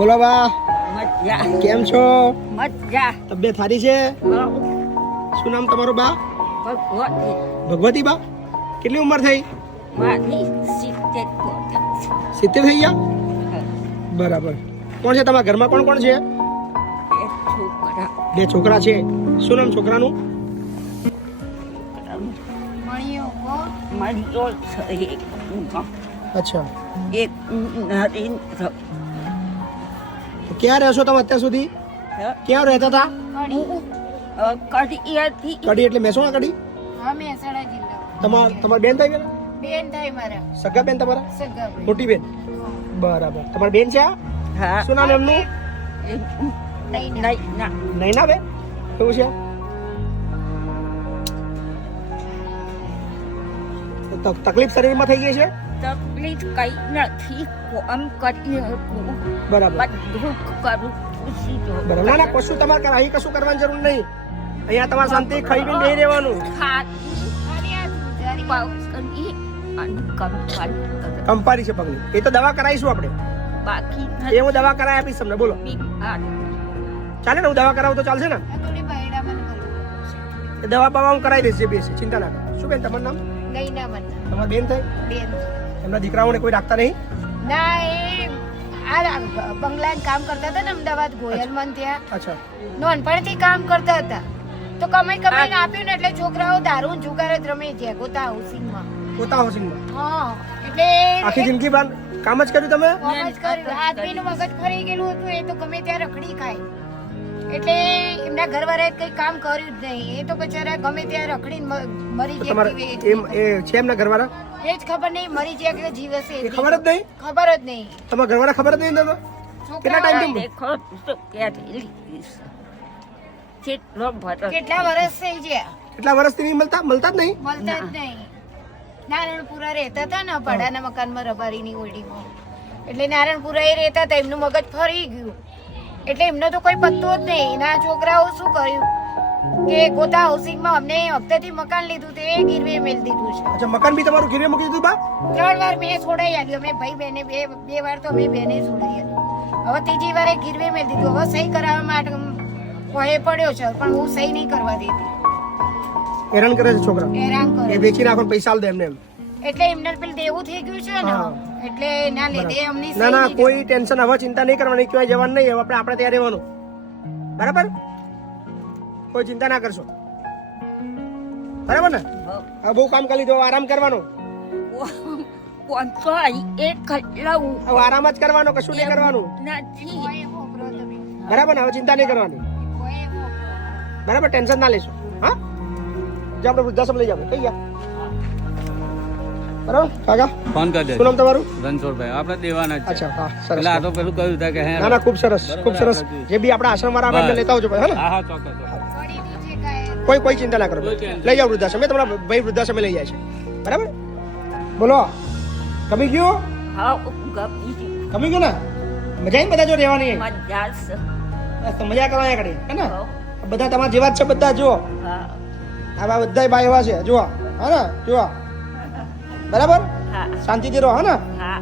બોલો બા, મજા કેમ છો? મજા તબિયત સારી છે? શું નામ તમારું બા? ભગવતી ભગવતી બા. કેટલી ઉંમર થઈ? મારી 70 70 થઈ ગયા? બરાબર. કોણ છે તમારા ઘરમાં? કોણ કોણ છે? એક છોકરા 2 છોકરા છે. શું નામ છોકરાનું? મળ્યો છે એક અચ્છા. એક નરેન્દ્ર ક્યાં રહેશો તમે અત્યાર સુધી? ક્યાં રહેતા હતા? કડી હતી કડી એટલે મહેસાણા કડી? હા, મહેસાણા જિલ્લો. તમારી બેન થાય પેલા? બેન થાય મારા. સગા બેન તમારા? સગા બેન. મોટી બેન. બરાબર. તમારી બેન છે આ? હા શું નામ એમનું? નહીં ના નૈના બેન? એવું છે? તકલીફ શરીરમાં થઈ ગઈ છે? તકલીફ કઈ નથી કોમ કરી શકું બરાબર. બધું કરું સીધો બરાબર. ના ના, કશું તમારે અહીં કશું કરવાની જરૂર નહીં. અહીંયા તમારે શાંતિ ખાઈ પીને બેહી રહેવાનું. ખાતી પાઉસની અને કંપારી કંપારી છે પગની. એ તો દવા કરાવીશું આપણે. બાકી એ હું દવા કરાવી આપીશ તમને. બોલો, ચાલે ને? હું દવા કરાવું તો ચાલશે ને? આ થોડી બૈડા મને કરવું છે. એ દવા બવા હું કરાવી દઈશ. જે બે છે, ચિંતા ના કરો. શું બેન તમારું નામ? નૈના મને. તમારી બેન થાય? બેન. એમના દીકરાઓને કોઈ રાખતા નહીં? ના, એ આ બંગલામાં કામ કરતા હતા ને અમદાવાદ ગોયલમાં ત્યાં. અચ્છા. નાનપણથી કામ કરતા હતા. તો કમાઈને આપ્યું ને એટલે છોકરાઓ દારૂ ને જુગાર જ રમે છે ગોતા હાઉસિંગમાં. પોતા હાઉસિંગમાં હા, એટલે આખી જિંદગી બાદ કામ જ કર્યું તમે? કામ જ કર્યું. આદમીનું મગજ ફરી ગયેલું હતું. એ તો ગમે ત્યાં રખડી ખાય. એટલે એમના ઘરવાળાએ કઈ કામ કર્યું જ નહીં. એ તો બચારા ગમે ત્યાં રખડીને મરી તો ગયા. તમારે એ છે એમના ઘરવાળા? એ જ ખબર નહીં મરી ગયા કે જીવશે. એ ખબર જ નહીં? ખબર જ નહીં. તમારા ઘરવાળા ખબર જ નહીં તમે? કેટલા ટાઈમ થી? દેખો તો ક્યારે કેટલો ભરત કેટલા વર્ષ થઈ ગયા કેટલા વર્ષથી નહીં મળતા જ નહીં? મળતા જ નહીં. નારાયણપુરા રહેતા હતા ને ભાડાના મકાનમાં રબારીની ઓરડીમાં. એટલે નારાયણપુરા એ રહેતા હતા. એમનું મગજ ફરી ગયું. એટલે એમને તો કોઈ પત્તો જ નહીં. એના છોકરાઓ શું કર્યું કે ગોતા હાઉસિંગમાં અમને હપ્તાથી મકાન લીધું તે ગીરવે મેલ દીધું છે. અચ્છા, મકાન બી તમારું ગીરવે મૂકી દીધું બા? 3 વાર મેં છોડાઈ આલ્યું. અમે ભાઈ બહેને બે વાર તો અમે બેને છોડાઈ આલ્યું. હવે ત્રીજી વારે ગીરવે મેલ દીધું. હવે સહી કરાવવા માટે કોઈ પડ્યો છે પણ હું સહી નહીં કરવા દેતી. હેરાન કરે છે છોકરા. હેરાન એ કરે. વેચી નાખો ને પૈસા આલ દે એમને એમ. એટલે એમને પેલું દેવું થઈ ગયું છે ને. હા. એટલે એના લીધે અમની ના ના, કોઈ ટેન્શન હવે ચિંતા નહીં કરવાની. ક્યાંય જવાનું નહીં. હવે આપણે ત્યાં રહેવાનું. બરાબર? કોઈ ચિંતા ના કરશો. બરાબર ને? હા, બહુ કામ કરી લીધું. આરામ કરવાનો. કોણસો એક કલાવું હવે આરામ જ કરવાનો, કશું નહીં કરવાનું. નથી બરાબર ને? હવે ચિંતા નહીં કરવાની. બરાબર? ટેન્શન ના લેશો. હા, જે આપણે વૃદ્ધાશ્રમ લઈ જાવ. કઈ ગયા? બરાબર કાકા? ફોન કરી દે. શું નામ તમારું? રણછોડભાઈ આપણે દેવાના જ છે. અચ્છા, હા, સરસ. એટલે આ તો પેલું કહ્યું હતા કે હે ના ના, ખૂબ સરસ, ખૂબ સરસ. જે બી આપણા આશ્રમ વાળા આપણે લેતા આવજો ભાઈ, હે ને? હા હા ચોક્કસ ચોક્કસ. કોઈ ચિંતા ના કરો. લઈ જાઓ વૃદ્ધાશ્રમ. તમારા ભાઈ વૃદ્ધાશ્રમ લઈ જાય છે. બરાબર? બોલો, ગમી ગયું? હા ગમી ગમી ગયું ને? મજા આવી બધા જો રહેવાની? મજા છે. બસ તો મજા કરવા કરી, હે ને? હઉ. બધા તમારા જેવા જ છે બધા. જુઓ, હા આવા બધા બા એવા છે. જુઓ, હા ને? જુઓ, બરાબર? હા શાંતિથી રહો, હે ને? હા